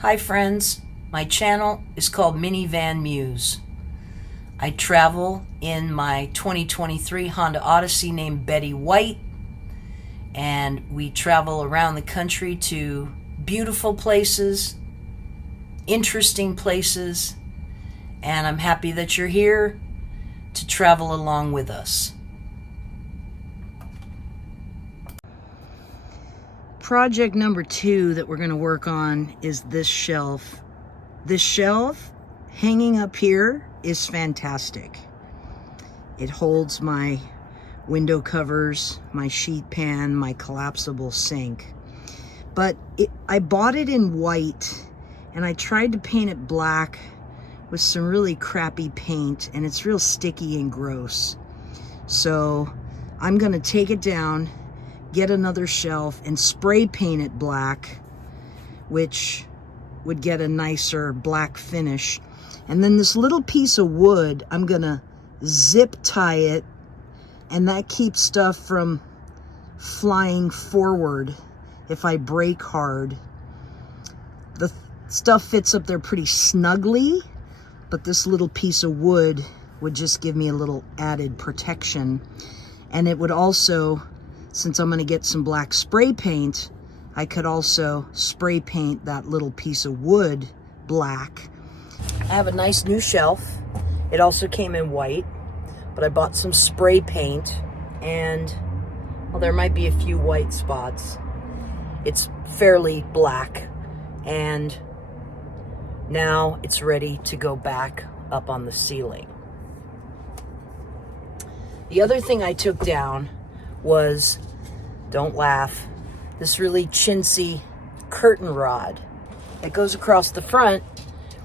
Hi friends, my channel is called Minivan Muse. I travel in my 2023 Honda Odyssey named Betty White, and we travel around the country to beautiful places, interesting places, and I'm happy that you're here to travel along with us. Project number 2 that we're going to work on is this shelf. This shelf hanging up here is fantastic. It holds my window covers, my sheet pan, my collapsible sink. But I bought it in white and I tried to paint it black with some really crappy paint, and it's real sticky and gross. So I'm going to take it down, get another shelf, and spray paint it black, which would get a nicer black finish. And then this little piece of wood, I'm gonna zip tie it, and that keeps stuff from flying forward if I brake hard. The stuff fits up there pretty snugly, but this little piece of wood would just give me a little added protection. And it would also, since I'm going to get some black spray paint, I could also spray paint that little piece of wood black. I have a nice new shelf. It also came in white, but I bought some spray paint, and well, there might be a few white spots. It's fairly black, and now it's ready to go back up on the ceiling. The other thing I took down was, don't laugh, this really chintzy curtain rod that goes across the front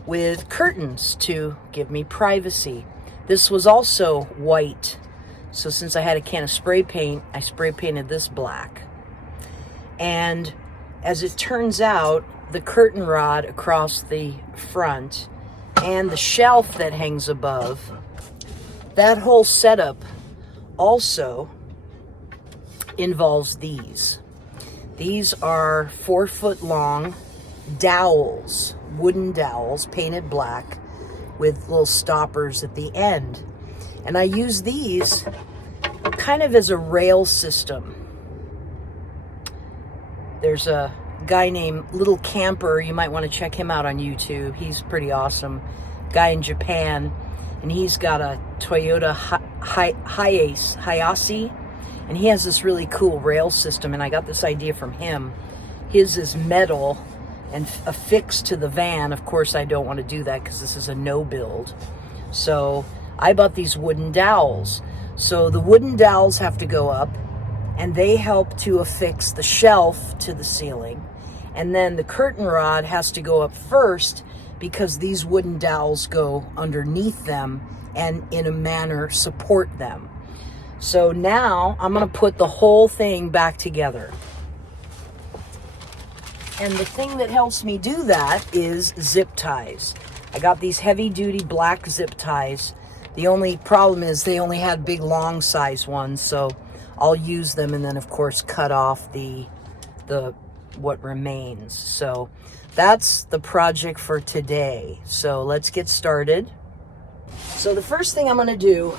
with curtains to give me privacy. This was also white, so since I had a can of spray paint, I spray painted this black. And as it turns out, the curtain rod across the front and the shelf that hangs above, that whole setup also involves these. These are 4-foot long dowels, wooden dowels, painted black with little stoppers at the end. And I use these kind of as a rail system. There's a guy named Little Camper. You might want to check him out on YouTube. He's pretty awesome. Guy in Japan. And he's got a Toyota Hayase, and he has this really cool rail system, and I got this idea from him. His is metal and affixed to the van. Of course, I don't want to do that because this is a no build. So I bought these wooden dowels. So the wooden dowels have to go up, and they help to affix the shelf to the ceiling. And then the curtain rod has to go up first because these wooden dowels go underneath them and in a manner support them. So now I'm going to put the whole thing back together. And the thing that helps me do that is zip ties. I got these heavy duty black zip ties. The only problem is they only had big long size ones, so I'll use them and then of course cut off the what remains. So that's the project for today. So let's get started. So the first thing I'm going to do,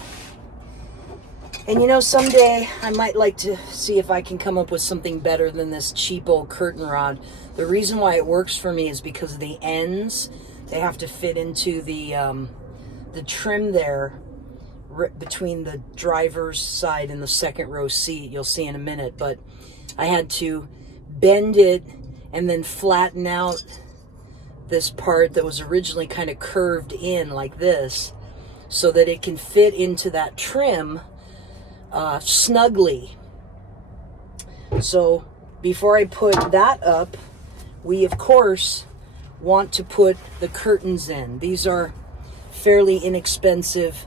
and you know, someday I might like to see if I can come up with something better than this cheap old curtain rod. The reason why it works for me is because of the ends. They have to fit into the trim there between the driver's side and the second row seat. You'll see in a minute, but I had to bend it and then flatten out this part that was originally kind of curved in like this so that it can fit into that trim snugly. So before I put that up, we of course want to put the curtains in. These are fairly inexpensive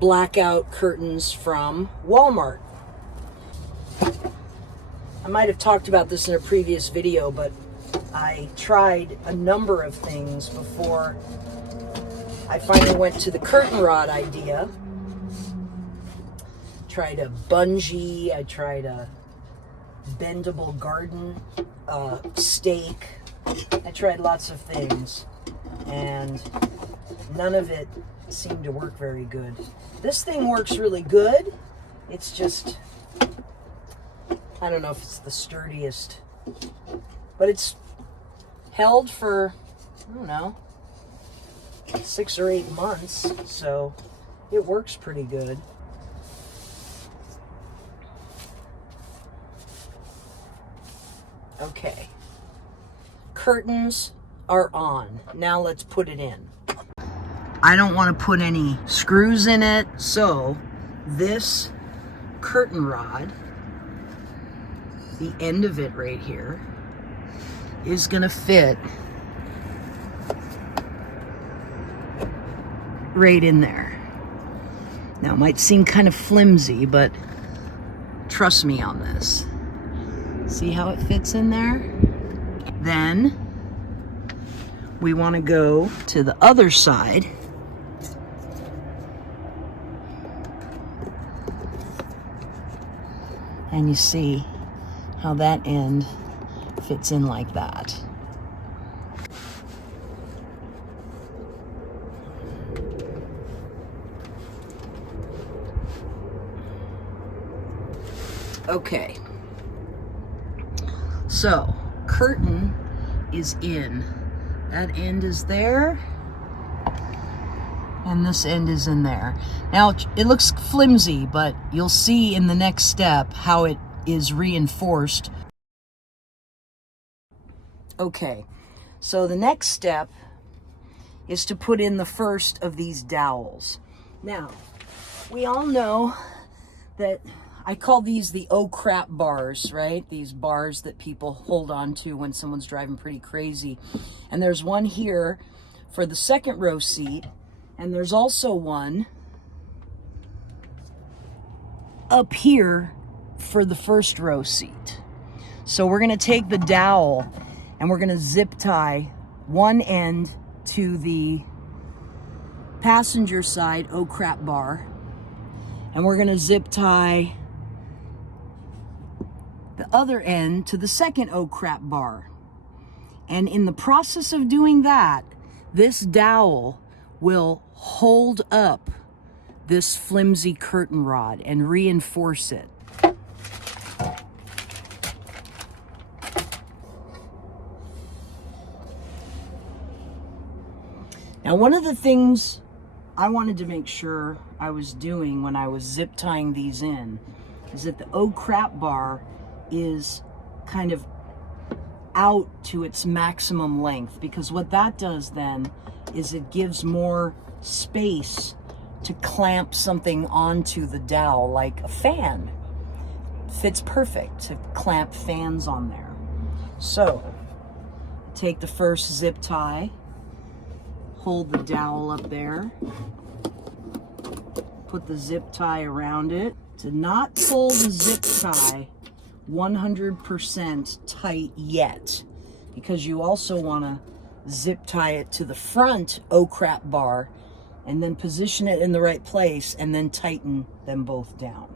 blackout curtains from Walmart. I might have talked about this in a previous video, but I tried a number of things before I finally went to the curtain rod idea. Tried a bungee, I tried a bendable garden stake, I tried lots of things, and none of it seemed to work very good. This thing works really good. It's just, I don't know if it's the sturdiest, but it's held for, I don't know, 6 or 8 months, so it works pretty good. Okay, curtains are on. Now let's put it in. I don't want to put any screws in it, so this curtain rod, the end of it right here, is gonna fit right in there. Now it might seem kind of flimsy, but trust me on this. See how it fits in there? Then we want to go to the other side. And you see how that end fits in like that. Okay. So, curtain is in. That end is there. And this end is in there. Now, it looks flimsy, but you'll see in the next step how it is reinforced. Okay, so the next step is to put in the first of these dowels. Now, we all know that I call these the oh crap bars, right? These bars that people hold on to when someone's driving pretty crazy. And there's one here for the second row seat, and there's also one up here for the first row seat. So we're gonna take the dowel and we're gonna zip tie one end to the passenger side oh crap bar, and we're gonna zip tie the other end to the second oh crap bar. And in the process of doing that, this dowel will hold up this flimsy curtain rod and reinforce it. Now, one of the things I wanted to make sure I was doing when I was zip tying these in is that the oh crap bar is kind of out to its maximum length, because what that does then is it gives more space to clamp something onto the dowel, like a fan. Fits perfect to clamp fans on there. So take the first zip tie, hold the dowel up there, put the zip tie around it. To not pull the zip tie 100% tight yet, because you also want to zip tie it to the front oh crap bar and then position it in the right place and then tighten them both down.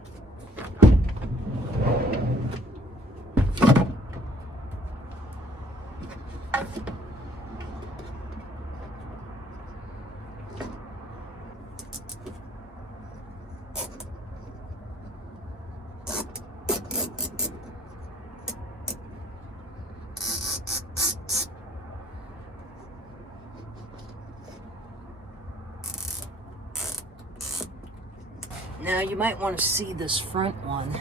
Now you might want to see this front one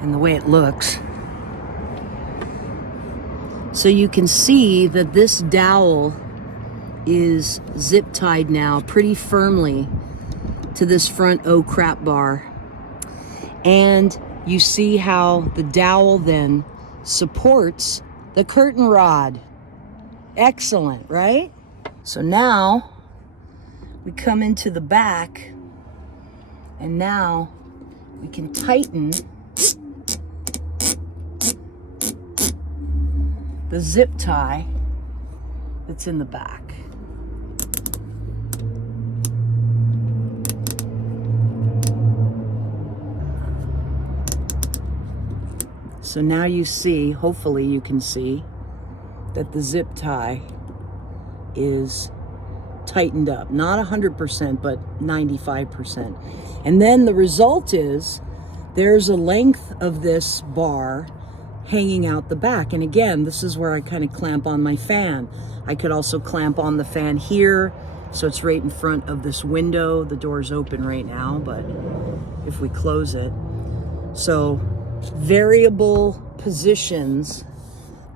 and the way it looks. So you can see that this dowel is zip tied now pretty firmly to this front oh crap bar. And you see how the dowel then supports the curtain rod. Excellent, right? So now we come into the back, and now we can tighten the zip tie that's in the back. So now you see, hopefully you can see, that the zip tie is tightened up. Not 100%, but 95%. And then the result is there's a length of this bar hanging out the back. And again, this is where I kind of clamp on my fan. I could also clamp on the fan here, so it's right in front of this window. The door's open right now, but if we close it. So variable positions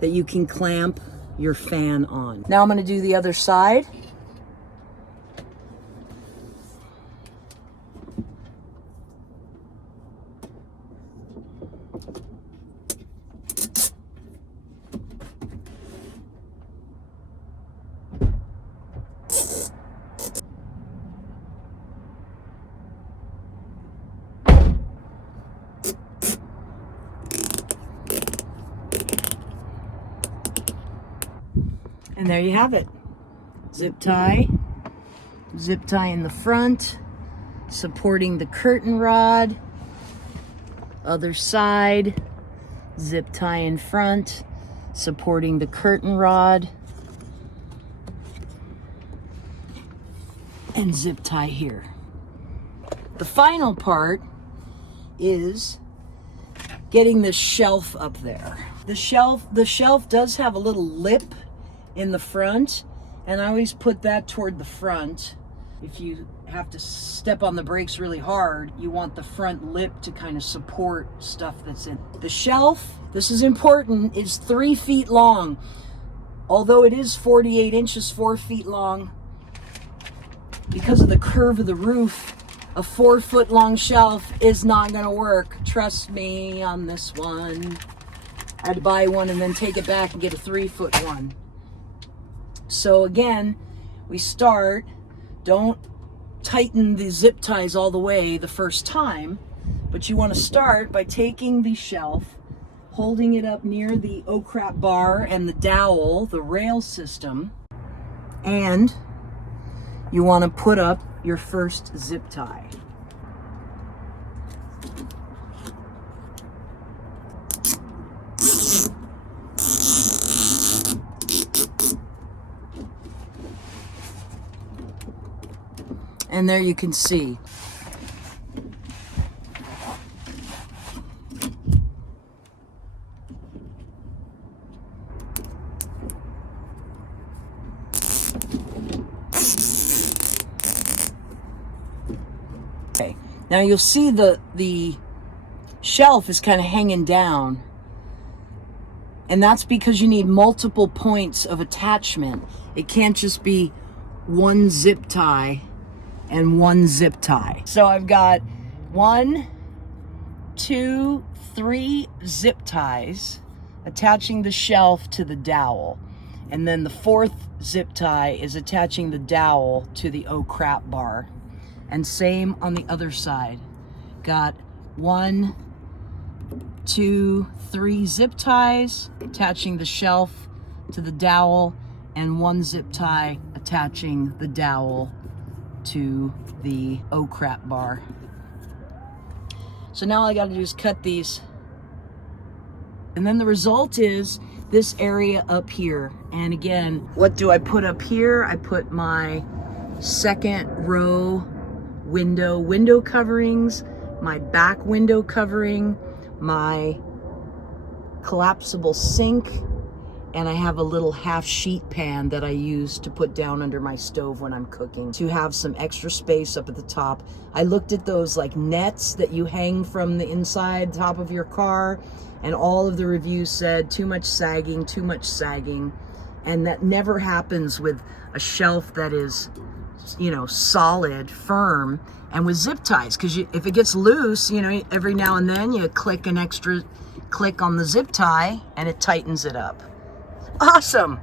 that you can clamp your fan on. Now I'm going to do the other side. And there you have it. Zip tie in the front, supporting the curtain rod. Other side, zip tie in front, supporting the curtain rod. And zip tie here. The final part is getting the shelf up there. The shelf does have a little lip in the front, and I always put that toward the front. If you have to step on the brakes really hard, you want the front lip to kind of support stuff that's in. The shelf, this is important, is 3 feet long. Although it is 48 inches, 4 feet long, because of the curve of the roof, a 4 foot long shelf is not gonna work. Trust me on this one. I had to buy one and then take it back and get a 3 foot one. So again, we start, don't tighten the zip ties all the way the first time, but you want to start by taking the shelf, holding it up near the O-crap bar and the dowel, the rail system, and you want to put up your first zip tie. And there you can see. Okay, now you'll see the shelf is kind of hanging down. And that's because you need multiple points of attachment. It can't just be one zip tie and one zip tie. So I've got 1, 2, 3 zip ties attaching the shelf to the dowel. And then the 4th zip tie is attaching the dowel to the O-crap bar. And same on the other side. Got 1, 2, 3 zip ties attaching the shelf to the dowel, and 1 zip tie attaching the dowel to the O-crap bar. So now all I gotta do is cut these. And then the result is this area up here. And again, what do I put up here? I put my 2nd row window coverings, my back window covering, my collapsible sink, and I have a little half sheet pan that I use to put down under my stove when I'm cooking to have some extra space up at the top. I looked at those like nets that you hang from the inside top of your car, and all of the reviews said too much sagging, and that never happens with a shelf that is, you know, solid, firm, and with zip ties, because if it gets loose, you know, every now and then you click an extra click on the zip tie and it tightens it up. Awesome.